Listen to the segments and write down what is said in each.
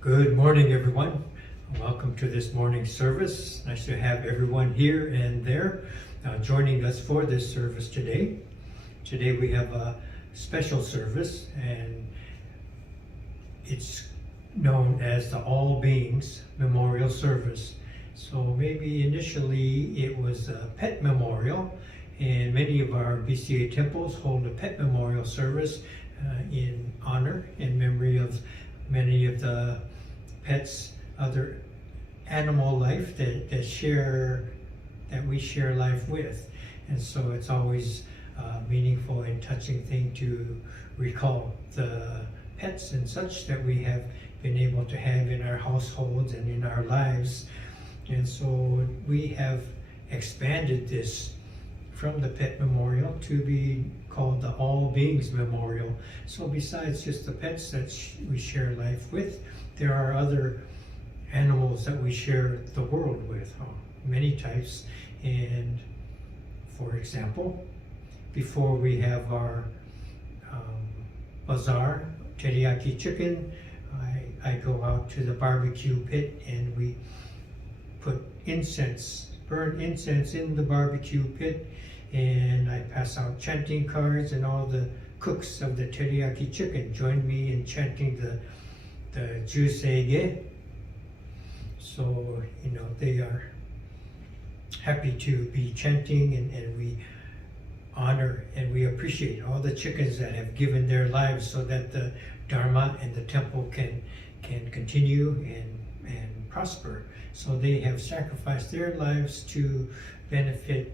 Good morning, everyone. Welcome to this morning's service. Nice to have everyone here and there joining us for this service today. Today we have a special service, and it's known as the All Beings Memorial Service. So maybe initially it was a pet memorial, and many of our BCA temples hold a pet memorial service in honor and memory of many of the pets, other animal life that we share life with. And so it's always a meaningful and touching thing to recall the pets and such that we have been able to have in our households and in our lives. And so we have expanded this from the pet memorial to be called the All Beings Memorial. So besides just the pets that we share life with, there are other animals that we share the world with, many types. And for example, before we have our bazaar, teriyaki chicken, I go out to the barbecue pit and we put incense, burn incense in the barbecue pit, and I pass out chanting cards, and all the cooks of the teriyaki chicken join me in chanting the Juseige. So, they are happy to be chanting, and we honor and we appreciate all the chickens that have given their lives so that the Dharma and the temple can continue and prosper. So they have sacrificed their lives to benefit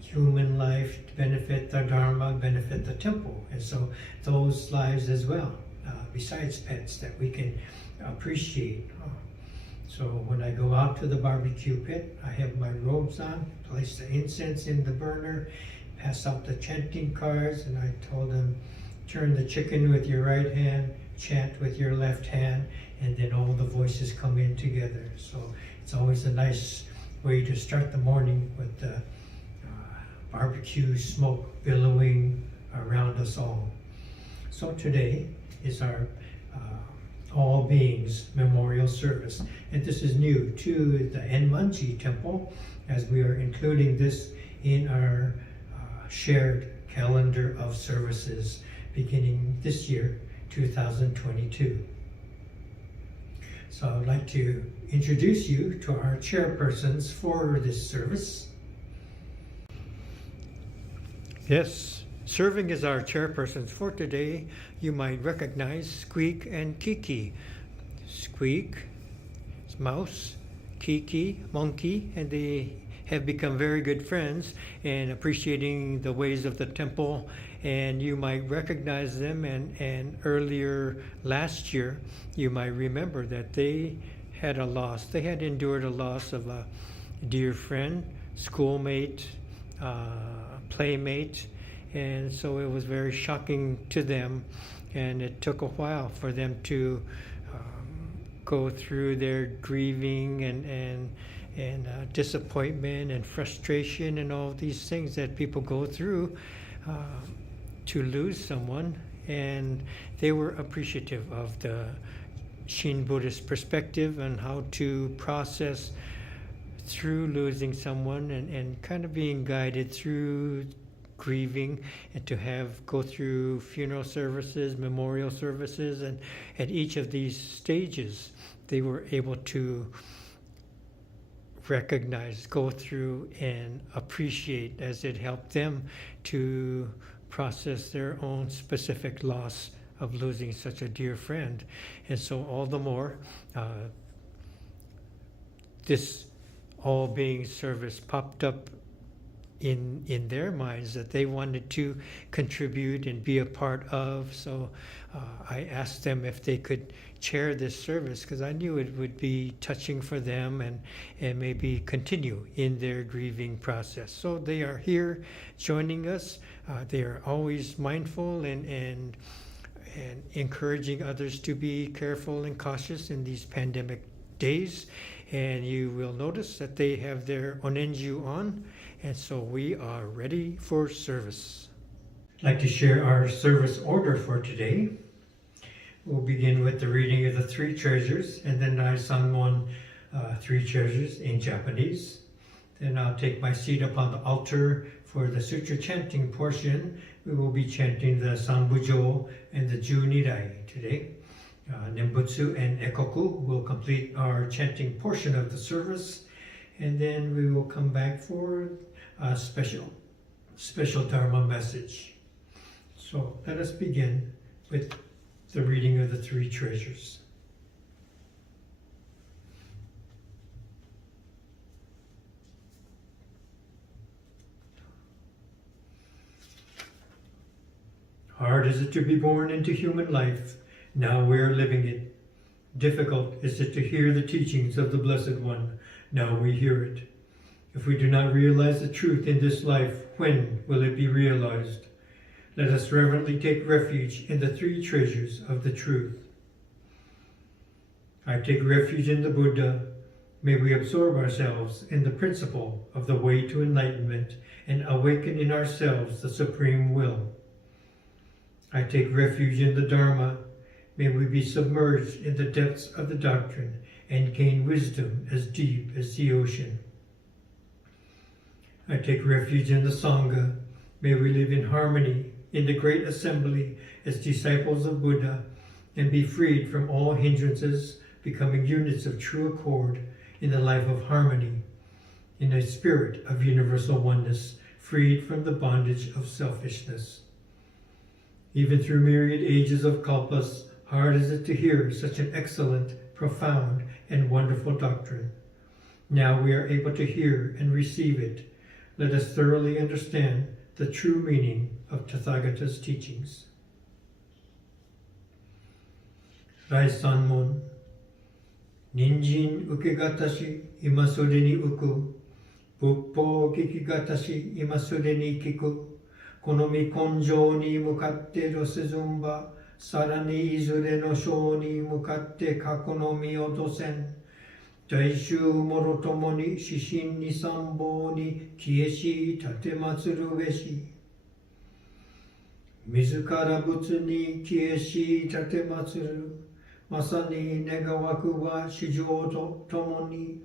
human life, to benefit the Dharma, benefit the temple. And so those lives as well, besides pets, that we can appreciate. So when I go out to the barbecue pit, I have my robes on, place the incense in the burner, pass out the chanting cards, and I told them, turn the chicken with your right hand, chant with your left hand, and then all the voices come in together. So it's always a nice way to start the morning with the barbecue smoke billowing around us all. So today is our All Beings Memorial Service, and this is new to the Enmanji Temple, as we are including this in our shared calendar of services beginning this year, 2022. So I'd like to introduce you to our chairpersons for this service. Yes, serving as our chairpersons for today, you might recognize Squeak and Kiki. Squeak is mouse, Kiki, monkey, and they have become very good friends and appreciating the ways of the temple. And you might recognize them, and earlier last year, you might remember that they had a loss. They had endured a loss of a dear friend, schoolmate, playmate, and so it was very shocking to them, and it took a while for them to go through their grieving and disappointment and frustration and all these things that people go through to lose someone. And they were appreciative of the Shin Buddhist perspective and how to process through losing someone and kind of being guided through grieving, and to go through funeral services, memorial services, and at each of these stages they were able to recognize, go through, and appreciate as it helped them to process their own specific loss of losing such a dear friend. And so all the more this All Beings service popped up in their minds that they wanted to contribute and be a part of. So I asked them if they could chair this service, because I knew it would be touching for them and maybe continue in their grieving process. So they are here joining us. They are always mindful and encouraging others to be careful and cautious in these pandemic days. And you will notice that they have their onenju on, and so we are ready for service. I'd like to share our service order for today. We'll begin with the reading of the three treasures, and then I Sanmon, three treasures in Japanese. Then I'll take my seat upon the altar for the sutra chanting portion. We will be chanting the Sanbujo and the Ni Rai today. Nembutsu and Ekoku will complete our chanting portion of the service, and then we will come back for a special Dharma message. So let us begin with the reading of the three treasures. Hard is it to be born into human life. Now we are living it. Difficult is it to hear the teachings of the Blessed One. Now we hear it. If we do not realize the truth in this life, when will it be realized? Let us reverently take refuge in the three treasures of the truth. I take refuge in the Buddha. May we absorb ourselves in the principle of the way to enlightenment and awaken in ourselves the supreme will. I take refuge in the Dharma. May we be submerged in the depths of the doctrine and gain wisdom as deep as the ocean. I take refuge in the Sangha. May we live in harmony in the great assembly as disciples of Buddha and be freed from all hindrances, becoming units of true accord in the life of harmony, in a spirit of universal oneness, freed from the bondage of selfishness. Even through myriad ages of kalpas, hard is it to hear such an excellent, profound, and wonderful doctrine. Now we are able to hear and receive it. Let us thoroughly understand the true meaning of Tathagata's teachings. Rai Sanmon. Ninjin ukegatashi imasode ni uku. Buppo kikigatashi imasode ni kiku. Konomi konjo ni mukatte rosezumba. Sarani izure no sho ni mukatte kakonomi odosen. Daishu morotomo ni shishin ni sambo ni kieshi tatematsuru beshi. Mizukara butsu ni kieshi tatematsuru. Masani negawaku wa shijou to tomo ni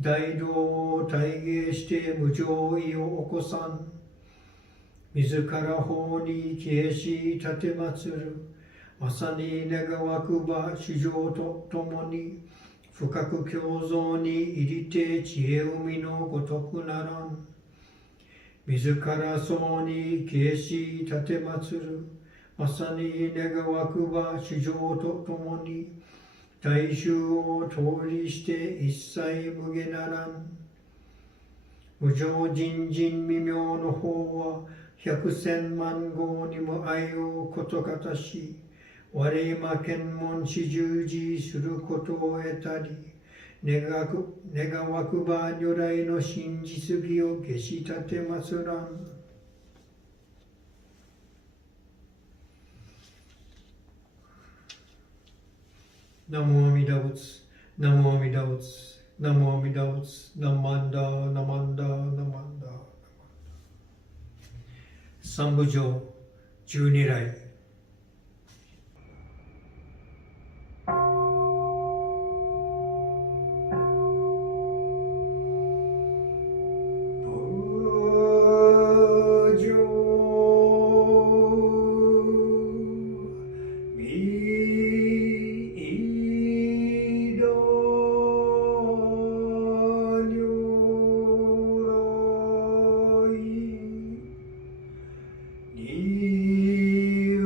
daido o taige shite mujou o okosan. Mizukara ho ni kieshi tatematsuru. Masani negawaku wa shijou to tomo ni fukaku kyouzo ni irite chieumi no gotoku naran. Mizukara so ni kieshi tatematsuru. Masani negawaku wa shijou to tomo ni daishu o tori shite issai muge naran. Mujou jinjin mimyo no Howa 100,000 万号にも愛をことかたし、我今検問し従事することを得たり、願わくば如来の真実義を消し立てますらん。ナモアミダ仏、ナモアミダ仏、ナモアミダ仏、ナマンダ、ナマンダ、ナマンダ。三部上、12来。Ni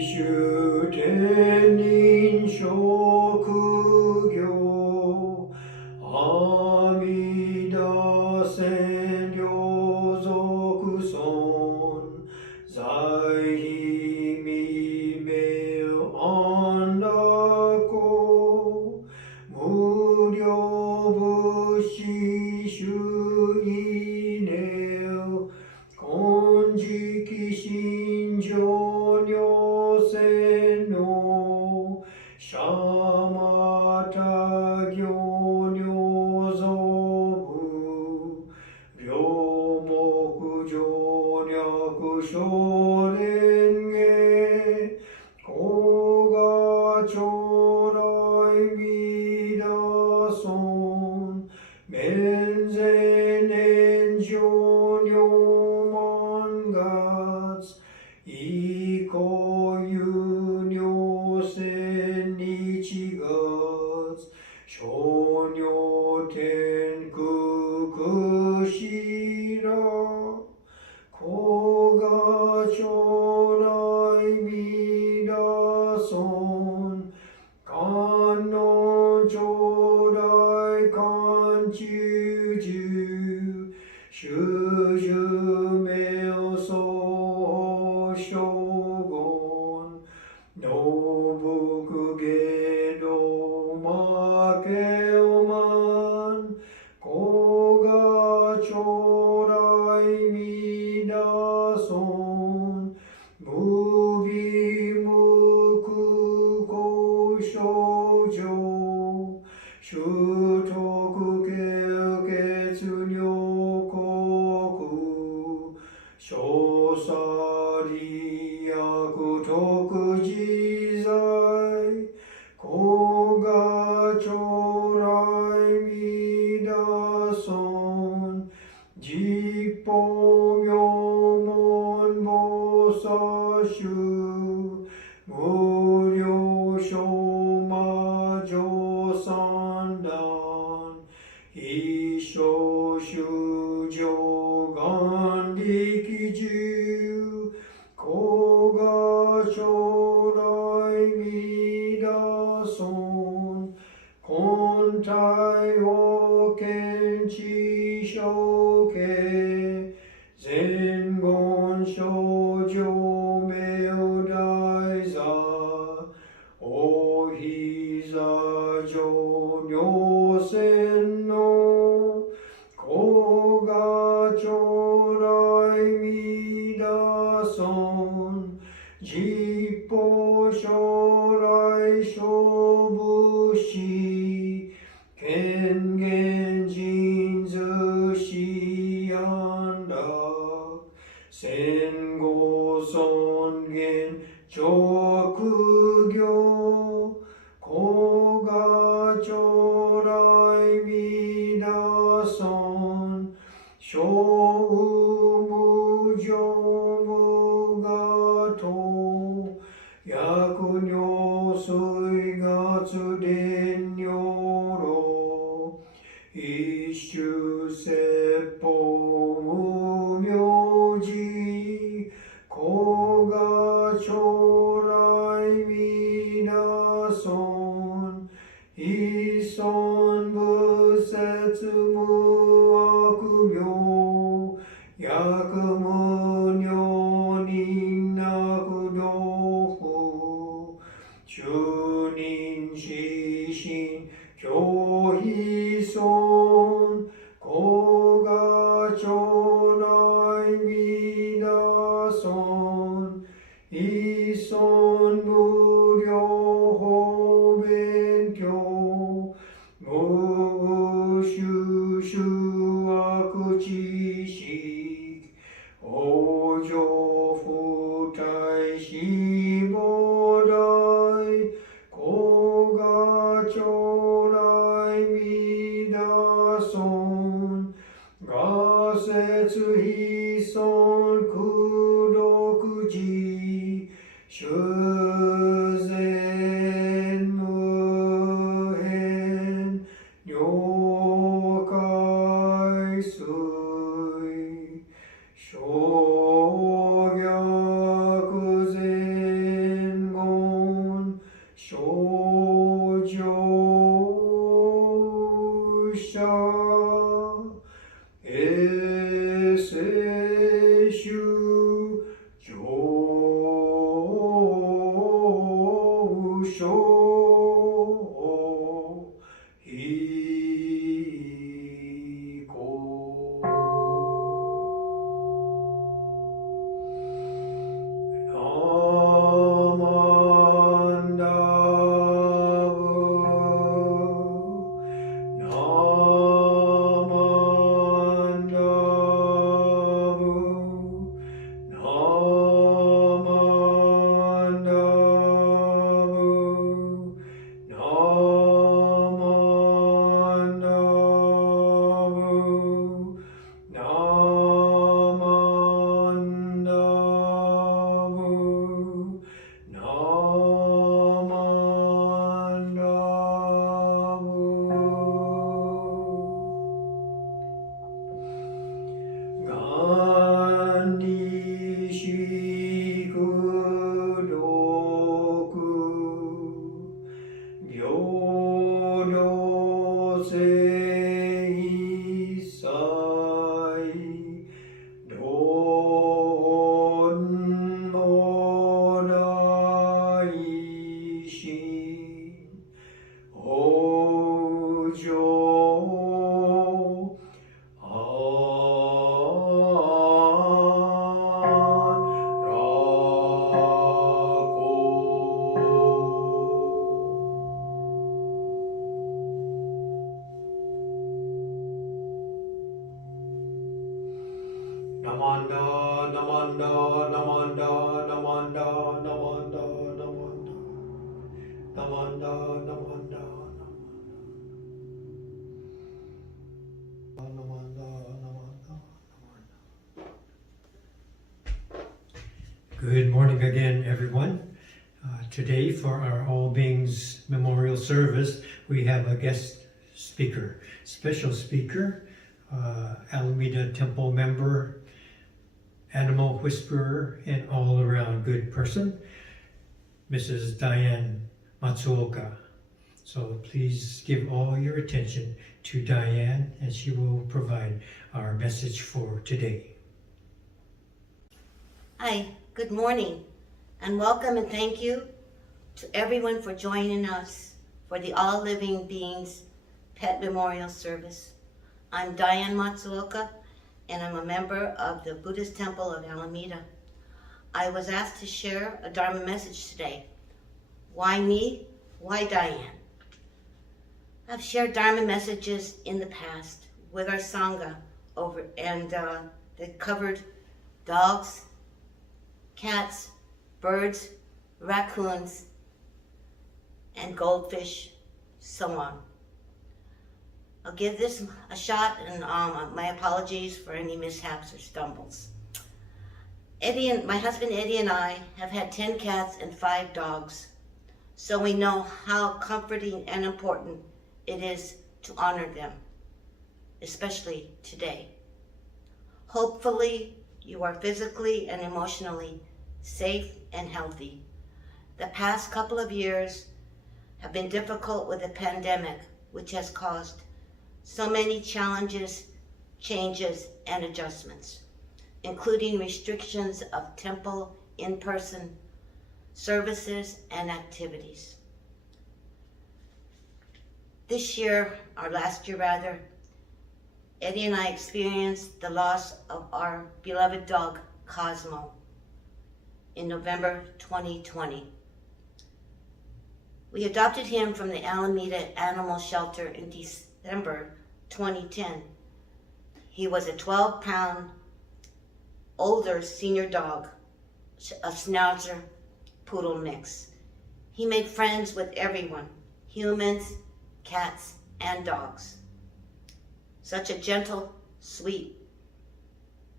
主天人職業阿弥陀千両族尊在秘未明安楽公無量仏師主意念金色心情如線のシャマタ行如造部両目上略小蓮華古賀将来弥陀尊免税年上両万月以降有尿千日月小尿天空くしら古賀将来弥陀尊観音将来観中寿修寿名相将軍信福芸道負けおまん古賀将来弥陀尊無備無苦高症状修徳経血尿国小さ利益徳自在古賀将来弥陀尊実法名門菩薩衆無量小魔女三段一生修上願力中古賀将来弥陀尊根体保険知正形前言症状名大座お膝上尿線の古賀将来弥陀尊実法将来小仏師権限人図師安楽戦後尊厳上苦行古賀将来弥陀尊小無常無我と薬尿水月伝尿路一種説法無名寺古賀将来弥陀尊一尊仏説無悪病薬無尿人悪道夫中人死心教非尊古賀将来弥陀尊一尊無量法勉強無修修悪知識往生不退死菩提古賀将来弥陀尊我説非尊苦毒寺修善無変了解水小逆善 Shoujo sha eseshu jousho hiko. Good morning again, everyone. Today for our All Beings Memorial Service, we have a guest speaker, special speaker, Alameda Temple member, animal whisperer, and all-around good person, Mrs. Dianne Matsuoka. So please give all your attention to Dianne, and she will provide our message for today. Hi, good morning, and welcome and thank you to everyone for joining us for the All Living Beings Pet Memorial Service. I'm Dianne Matsuoka, and I'm a member of the Buddhist Temple of Alameda. I was asked to share a Dharma message today. Why me? Why Dianne? I've shared Dharma messages in the past with our Sangha that covered dogs, cats, birds, raccoons, and goldfish, so on. I'll give this a shot, and my apologies for any mishaps or stumbles. My husband Eddie and I have had 10 cats and 5 dogs, so we know how comforting and important it is to honor them, especially today. Hopefully, you are physically and emotionally safe and healthy. The past couple of years have been difficult with the pandemic, which has caused so many challenges, changes, and adjustments, including restrictions of temple in-person services and activities. Last year rather, Eddie and I experienced the loss of our beloved dog, Cosmo, in November 2020. We adopted him from the Alameda Animal Shelter in December 2010. He was a 12-pound, older senior dog, a Schnauzer Poodle mix. He made friends with everyone, humans, cats, and dogs. Such a gentle, sweet,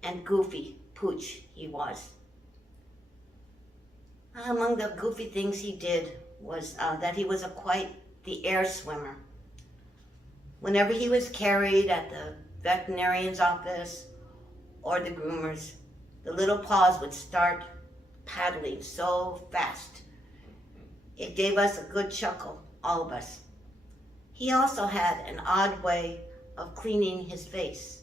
and goofy pooch he was. Among the goofy things he did was that he was quite the air swimmer. Whenever he was carried at the veterinarian's office or the groomers, the little paws would start paddling so fast It gave us a good chuckle, all of us. He also had an odd way of cleaning his face.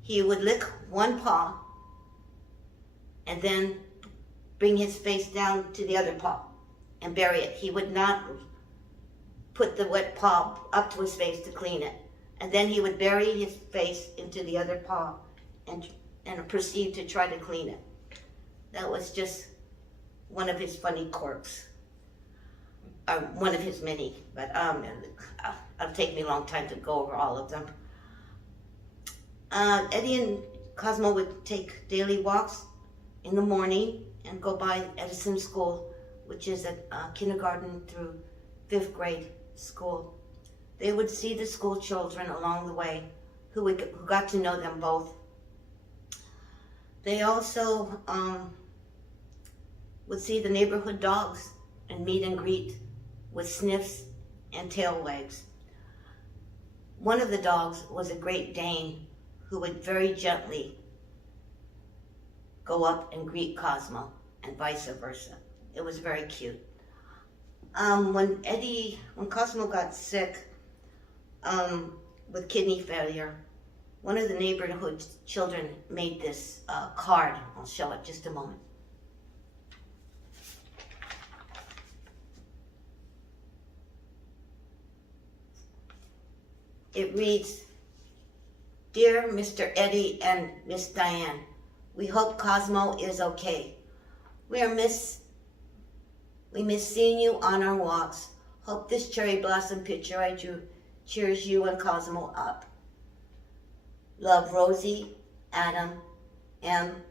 He would lick one paw and then bring his face down to the other paw and bury it. He would not put the wet paw up to his face to clean it. And then he would bury his face into the other paw and proceed to try to clean it. That was just one of his funny quirks. One of his many, but it'll take me a long time to go over all of them. Eddie and Cosmo would take daily walks in the morning and go by Edison School, which is a kindergarten through 5th grade school. They would see the school children along the way who got to know them both. They also would see the neighborhood dogs and meet and greet with sniffs and tail wags. One of the dogs was a Great Dane who would very gently go up and greet Cosmo and vice versa. It was very cute. When Cosmo got sick with kidney failure, one of the neighborhood children made this card. I'll show it just a moment. It reads, "Dear Mr. Eddie and Miss Dianne, we hope Cosmo is okay. We miss seeing you on our walks. Hope this cherry blossom picture I drew cheers you and Cosmo up. Love, Rosie, Adam, M,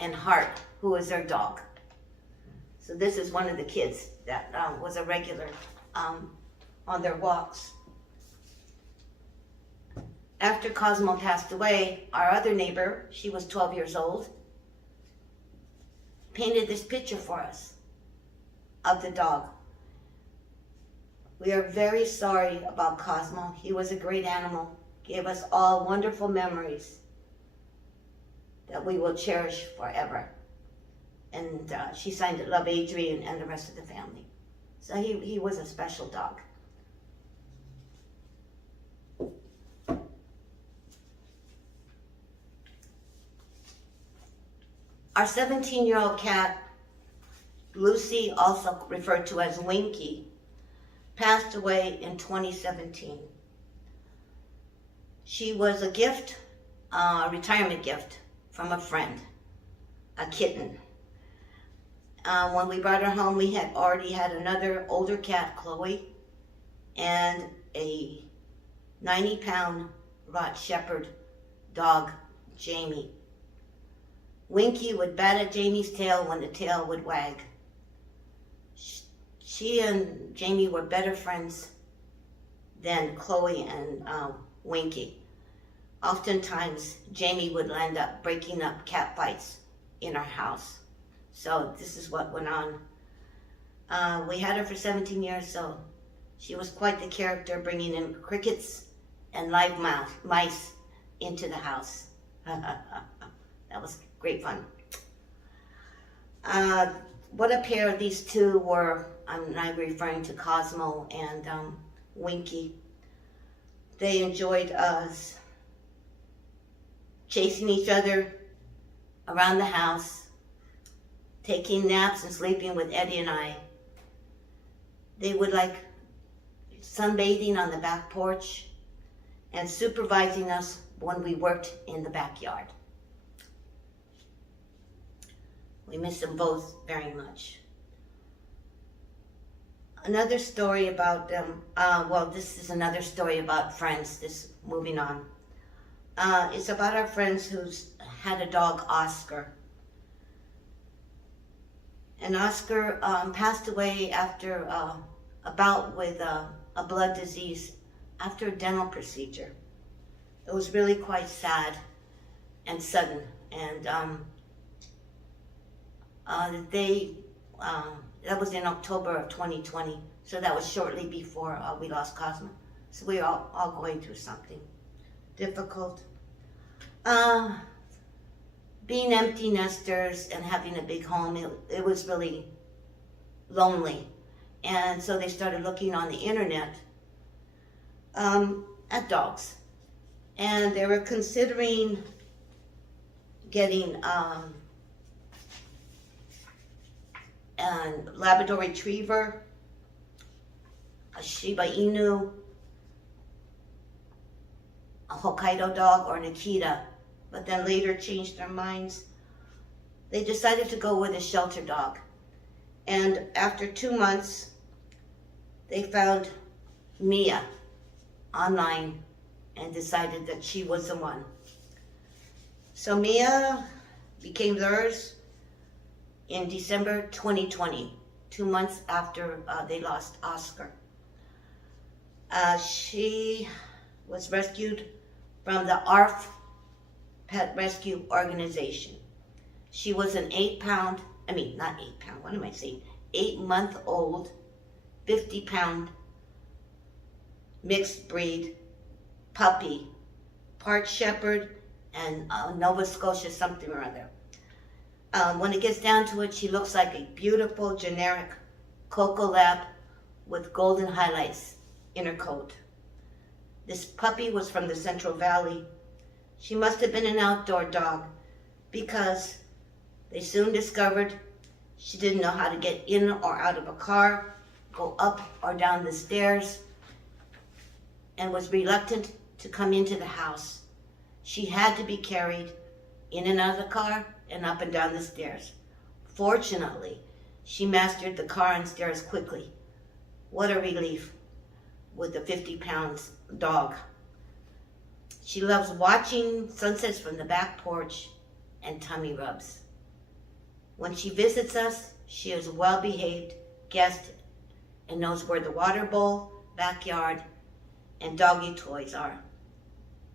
and Hart, who is their dog." So this is one of the kids that was a regular on their walks. After Cosmo passed away, our other neighbor, she was 12 years old, painted this picture for us of the dog. We are very sorry about Cosmo. He was a great animal, gave us all wonderful memories that we will cherish forever. And she signed it, "Love, Adrian," and the rest of the family. So he was a special dog. Our 17-year-old cat, Lucy, also referred to as Winky, passed away in 2017. She was a gift, a retirement gift from a friend, a kitten. When we brought her home, we had already had another older cat, Chloe, and a 90-pound Rot Shepherd dog, Jamie. Winky would bat at Jamie's tail when the tail would wag. She and Jamie were better friends than Chloe and Winky. Oftentimes, Jamie would end up breaking up cat fights in our house. So this is what went on. We had her for 17 years, so she was quite the character, bringing in crickets and live mice into the house. That was great fun. What a pair these two were. I'm referring to Cosmo and Winky. They enjoyed us chasing each other around the house, taking naps and sleeping with Eddie and I. They would like sunbathing on the back porch and supervising us when we worked in the backyard. We miss them both very much. Another story about them, this is another story about friends, moving on. It's about our friends who's had a dog, Oscar. And Oscar passed away after a bout with a blood disease after a dental procedure. It was really quite sad and sudden. And that was in October of 2020. So that was shortly before we lost Cosmo. So we were all going through something difficult. Being empty nesters and having a big home, it was really lonely. And so they started looking on the internet at dogs. And they were considering getting a Labrador Retriever, a Shiba Inu, a Hokkaido dog, or an Akita, but then later changed their minds. They decided to go with a shelter dog. And after 2 months, they found Mia online and decided that she was the one. So Mia became theirs in December 2020, 2 months after they lost Oscar. She was rescued from the ARF Pet Rescue Organization. She was an 8-month-old, 50-pound mixed breed puppy, part shepherd and Nova Scotia something or other. When it gets down to it, she looks like a beautiful generic Coco Lab with golden highlights in her coat. This puppy was from the Central Valley. She must have been an outdoor dog because they soon discovered she didn't know how to get in or out of a car, go up or down the stairs, and was reluctant to come into the house. She had to be carried in and out of the car and up and down the stairs. Fortunately, she mastered the car and stairs quickly. What a relief with the 50-pound dog. She loves watching sunsets from the back porch and tummy rubs. When she visits us, she is a well-behaved guest and knows where the water bowl, backyard, and doggy toys are.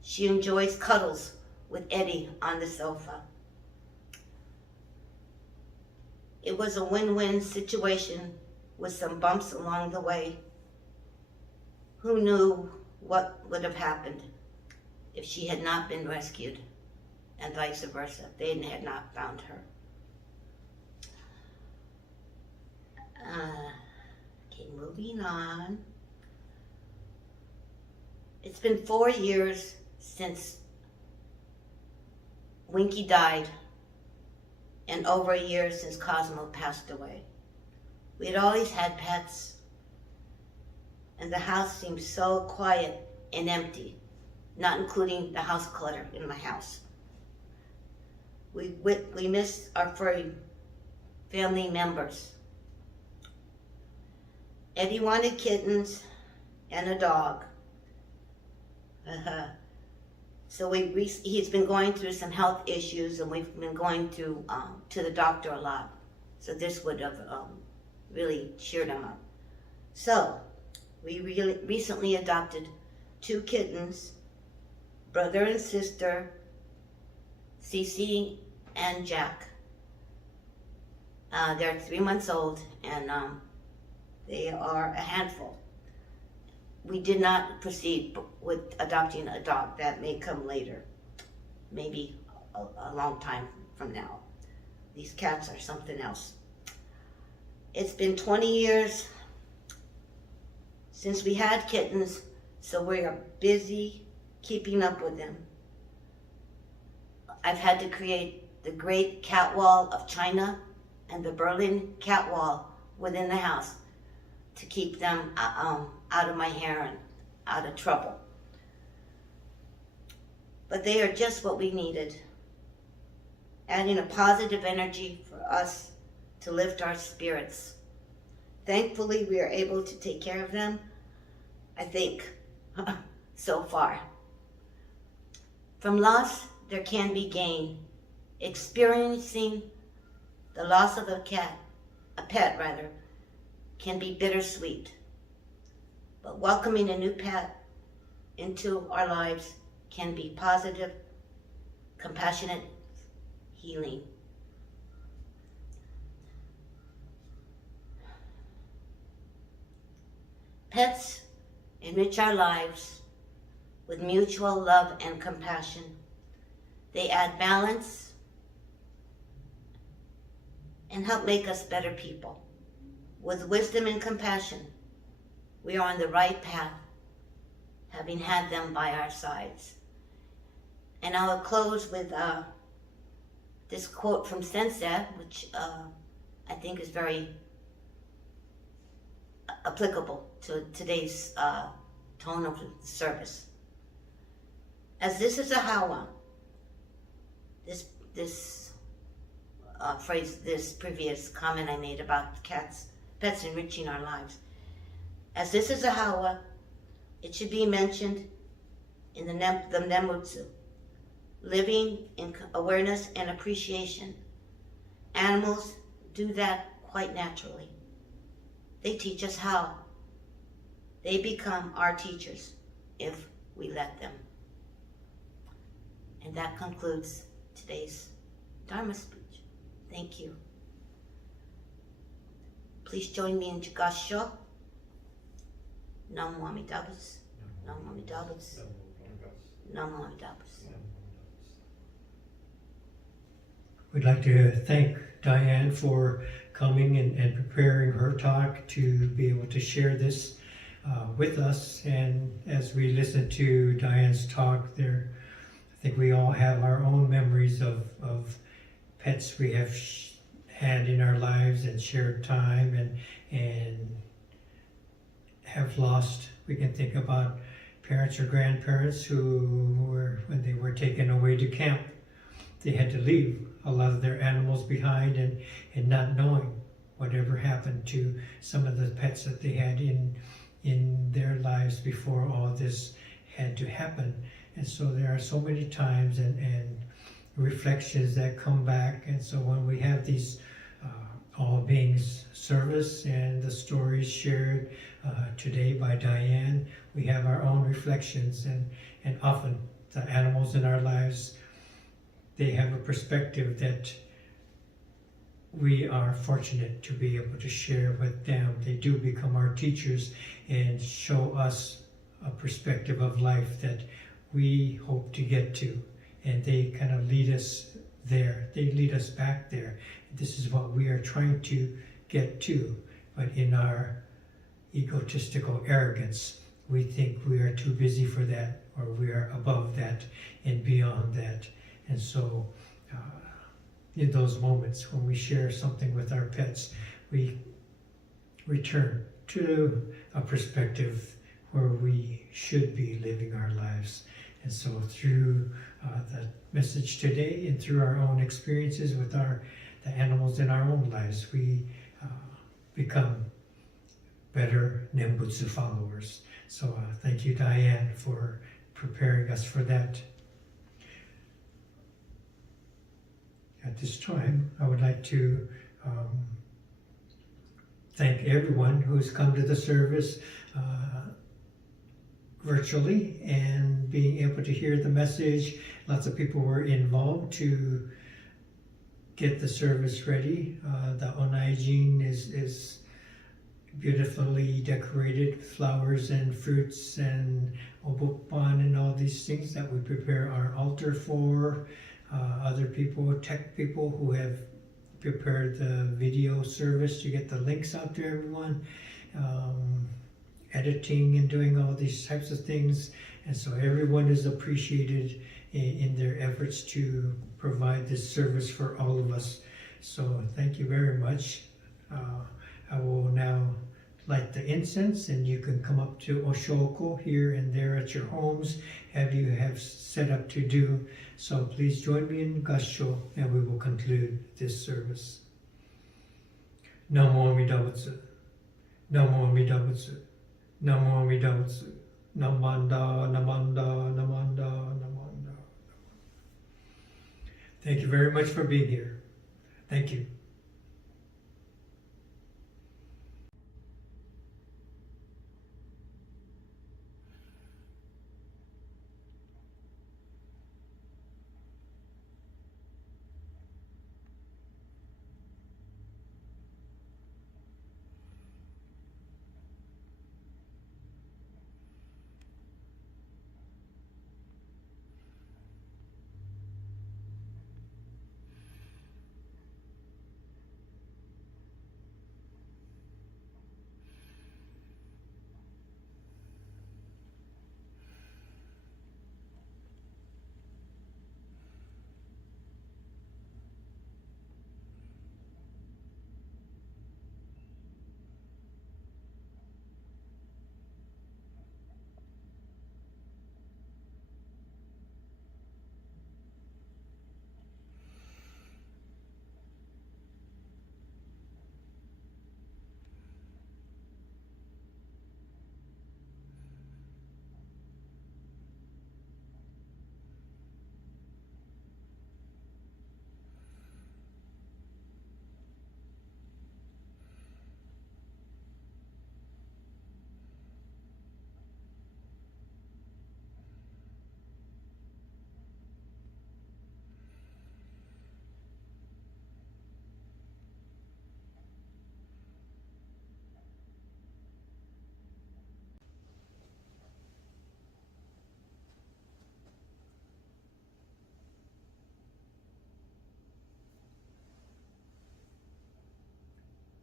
She enjoys cuddles with Eddie on the sofa. It was a win-win situation with some bumps along the way. Who knew what would have happened if she had not been rescued, and vice versa, if they had not found her. Okay, moving on. It's been 4 years since Winky died, and over a year since Cosmo passed away. We had always had pets, and the house seemed so quiet and empty, not including the house clutter in my house. We miss our furry family members. Eddie wanted kittens and a dog. So he's been going through some health issues, and we've been going to the doctor a lot. So this would have really cheered him up. So we recently adopted 2 kittens, brother and sister, Cece and Jack. They're 3 months old, and they are a handful. We did not proceed with adopting a dog. That may come later, maybe a long time from now. These cats are something else. It's been 20 years since we had kittens, so we are busy keeping up with them. I've had to create the Great Cat Wall of China and the Berlin Cat Wall within the house to keep them out of my hair and out of trouble. But they are just what we needed, adding a positive energy for us to lift our spirits. Thankfully, we are able to take care of them, I think, so far. From loss, there can be gain. Experiencing the loss of a pet, can be bittersweet. But welcoming a new pet into our lives can be positive, compassionate, healing. Pets enrich our lives with mutual love and compassion. They add balance and help make us better people. with wisdom and compassion, we are on the right path, having had them by our sides. And I will close with this quote from Sensei, which I think is very applicable to today's tone of the service. As this is a Howa, this phrase, this previous comment I made about pets enriching our lives. As this is a Howa, it should be mentioned in the Nembutsu, living in awareness and appreciation. Animals do that quite naturally. They teach us how. They become our teachers if we let them. And that concludes today's Dharma speech. Thank you. Please join me in Gassho. Namo Amida Butsu. Namo Amida Butsu. Namo Amida Butsu. We'd like to thank Dianne for coming and preparing her talk to be able to share this with us. And as we listen to Dianne's talk there, I think we all have our own memories of pets we have had in our lives and shared time and have lost. We can think about parents or grandparents who were, when they were taken away to camp, they had to leave a lot of their animals behind and not knowing whatever happened to some of the pets that they had in their lives before all this had to happen. And so there are so many times and reflections that come back. And so when we have these all beings service and the stories shared today by Dianne, we have our own reflections, and often the animals in our lives, they have a perspective that we are fortunate to be able to share with them. They do become our teachers and show us a perspective of life that we hope to get to, and they kind of lead us there. They lead us back there. This is what we are trying to get to, but in our egotistical arrogance, we think we are too busy for that, or we are above that and beyond that. And so in those moments when we share something with our pets, we return to a perspective where we should be living our lives. And so through the message today and through our own experiences with the animals in our own lives, we become better Nembutsu followers. So thank you, Dianne, for preparing us for that. At this time, I would like to thank everyone who's come to the service virtually and being able to hear the message. Lots of people were involved to get the service ready. The onaijin is beautifully decorated with flowers and fruits and obukban and all these things that we prepare our altar for. Other people, tech people who have prepared the video service to get the links out to everyone, editing and doing all these types of things. And so everyone is appreciated in their efforts to provide this service for all of us. So thank you very much. I will now light the incense, and you can come up to Oshoko here and there at your homes, you have set up to do. So please join me in Gassho, and we will conclude this service. Namo Amida Butsu. Namo Amida Butsu. Namo Amida Butsu. Namanda, Namanda, Namanda, Namanda. Thank you very much for being here. Thank you.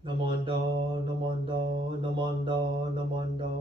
Namanda, Namanda, Namanda, Namanda,